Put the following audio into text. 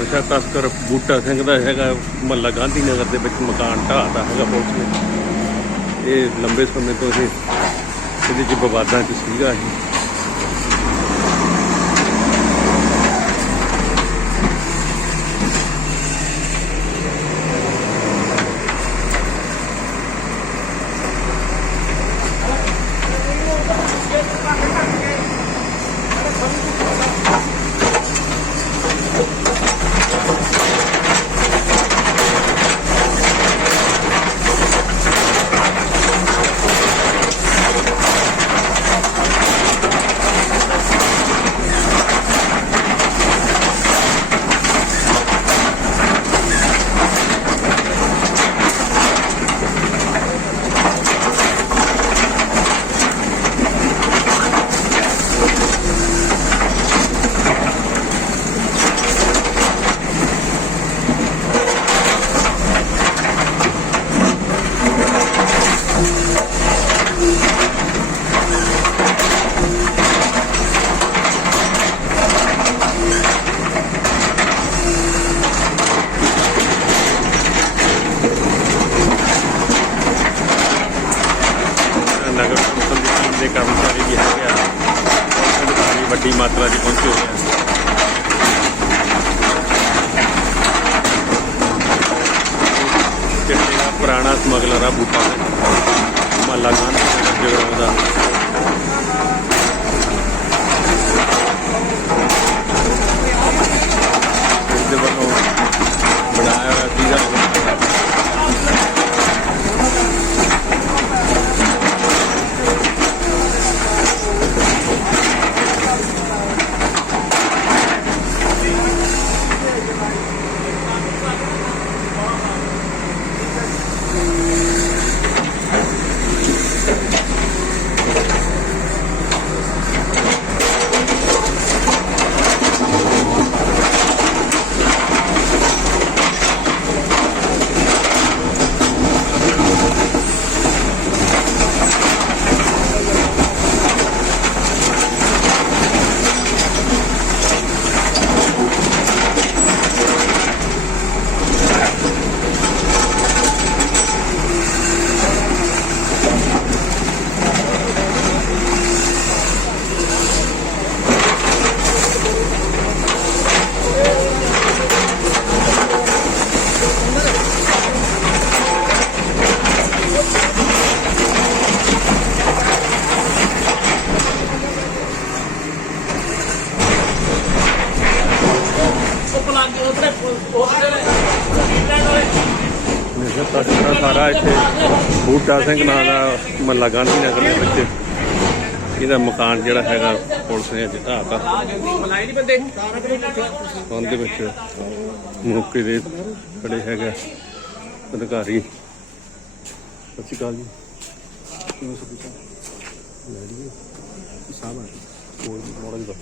ਨਸ਼ਾ ਤਸਕਰ ਬੂਟਾ ਸਿੰਘ ਦਾ ਹੈਗਾ, ਮਹੱਲਾ ਗਾਂਧੀ ਨਗਰ ਦੇ ਵਿੱਚ ਮਕਾਨ ਢਾਹਦਾ ਹੈਗਾ ਪੁਲਿਸ ਨੇ ਇਹ ਲੰਬੇ ਸਮੇਂ ਤੋਂ ਇਹ ਇਹਦੇ ਚ ਵਿਵਾਦਾਂ ਚ ਸੀਗਾ ਇਹ ਨਗਰ ਕੌਂਸਲ ਦੀ ਟੀਮ ਵੀ ਹੈਗੇ ਆ। ਪੁਲਿਸ ਅਧਿਕਾਰੀ ਵੱਡੀ ਮਾਤਰਾ 'ਚ ਪਹੁੰਚੇ ਹੋਏ ਆ। ਪੁਰਾਣਾ ਸਮਗਲਰ ਆ ਬੂਟਾ। ਮਹੱਲਾ ਗਾਂਧੀ ਜਗਰਾਉਂ ਦਾ। ਨਸ਼ਾ ਤਸਕਰਾਂ ਸਾਰਾ ਇੱਥੇ ਬੂਟਾ ਸਿੰਘ ਨਾਂ ਦਾ ਮਹੱਲਾ ਗਾਂਧੀ ਨਗਰ ਦੇ ਵਿੱਚ। ਇਹਦਾ ਮਕਾਨ ਜਿਹੜਾ ਹੈਗਾ, ਪੁਲਿਸ ਨੇ ਅੱਜ ਢਾਹਤਾ। ਉਹਦੇ ਵਿੱਚ ਮੌਕੇ ਦੇ ਖੜੇ ਹੈਗਾ ਅਧਿਕਾਰੀ। ਸਤਿ ਸ਼੍ਰੀ ਅਕਾਲ ਜੀ। ਕਿਵੇਂ ਸਭ ਲੈ ਲਈਏ ਸਾਹਮਣੇ। ਕੋਈ ਮੋੜਨ ਦਾ